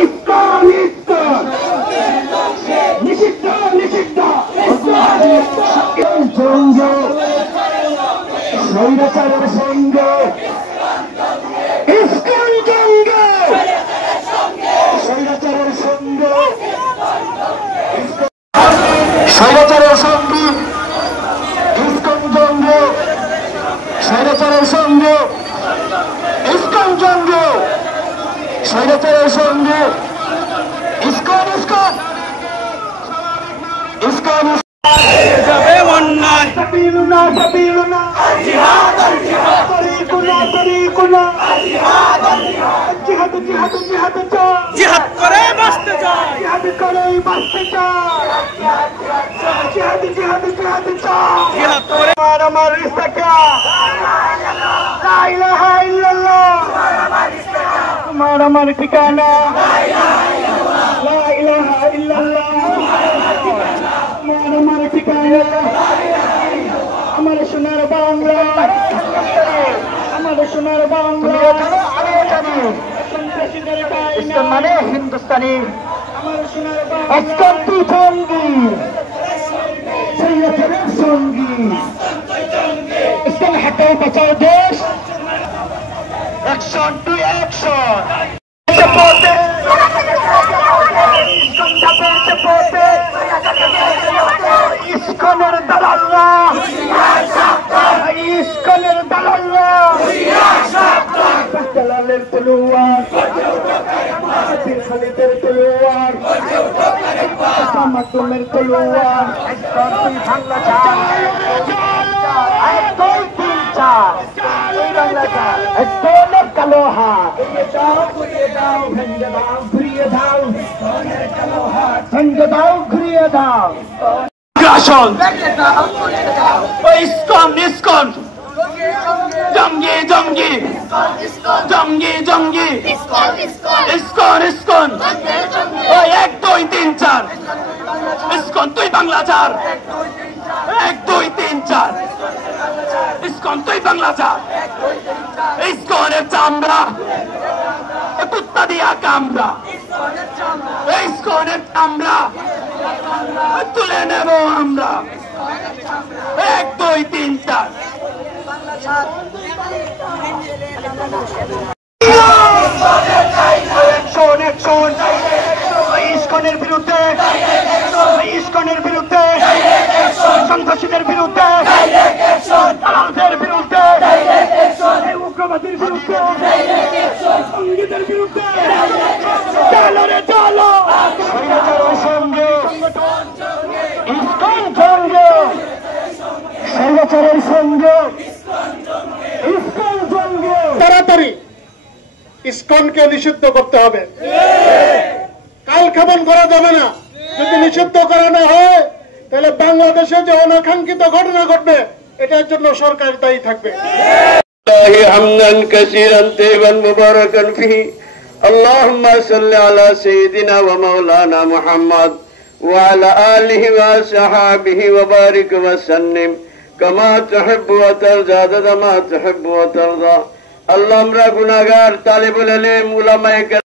ISKCON ISKCON নিষিদ্ধ নিষিদ্ধ জঙ্গে স্বৈরাচারের সঙ্গে ইসকন জঙ্গে স্বৈরাচারের সঙ্গে স্বৈরাচারের সঙ্গে ইসকন জঙ্গে স্বৈরাচারের সঙ্গে ইসকন জঙ্গে স্বৈরাচারের সঙ্গে ইসকন ইসকন ইসকন যাবে অন্যায় সাবিলুনা সাবিলুনা জিহাদ জিহাদ তরিকুনা তরিকুনা জিহাদ জিহাদ জিহাদ জিহাদ জিহাদ করে বাঁচতে চাই জিহাদ করে বাঁচতে চাই জিহাদ জিহাদ জিহাদ জিহাদ করে আমার ইস্তাকা লা ইলাহা ইল্লাল্লাহ তোমার আমার ঠিকানা লা ইলাহা ইল্লাল্লাহ তোমার আমার ঠিকানা আমার সোনার বাংলা আমার সোনার বাংলা সন্ত্রাসীদের ডাইনা মানে হিন্দুস্তানি আমার সোনার বাংলা অস্কান্তি জঙ্গি সৈয়দের সঙ্গী ইসলাম হাটাও বাঁচাও দেশ অ্যাকশন টু অ্যাকশন ইসকনের দালাল্লা ইসকনের দালাল্লা দালালের তলোয়ার খালিদের তলোয়ার মাধ্যমের তলোয়ার বাংলা কালো হাত ভেঙে দাও ঘুরিয়ে দাও ভেঙে দাও ঘুরিয়ে দাও আগ্রাসন ইসকন ইসকন জঙ্গি জঙ্গি জঙ্গি জঙ্গি ইসকন ইসকন ওই 1 2 3 4 ইসকন তুই বাংলা চার 1 2 3 4 ইসকন তুই বাংলা চার ইসকনের চামড়া কুত্তা দিয়া কামড়া ইসকনের চামড়া তুলে নেব আমরা 1 2 3 4 ইসকনের বিরুদ্ধে ইসকনের বিরুদ্ধে সন্ত্রাসীদের বিরুদ্ধে দালালদের বিরুদ্ধে উগ্রবাদের বিরুদ্ধে সঙ্গীদের বিরুদ্ধে চলো রে চলো স্বৈরাচারের সঙ্গে ইসকন জঙ্গে স্বৈরাচারের সঙ্গে ইসকন জঙ্গে তাড়াতাড়ি ইসকনকে নিষিদ্ধ করতে হবে কাল ক্ষেপণ করা যাবে না যদি নিষিদ্ধ করা না হয় তাহলে বাংলাদেশে যে অনাকাঙ্ক্ষিত ঘটনা ঘটবে এটার জন্য সরকার দায়ী থাকবে حمدا كثيرا طيبا مباركا فيه اللهم صل على سيدنا ومولانا محمد وعلى آله وصحبه وبارك وسلم كما تحب وترضى عدد ما تحب وترضى اللهم ربنا غير طالب العلم علماء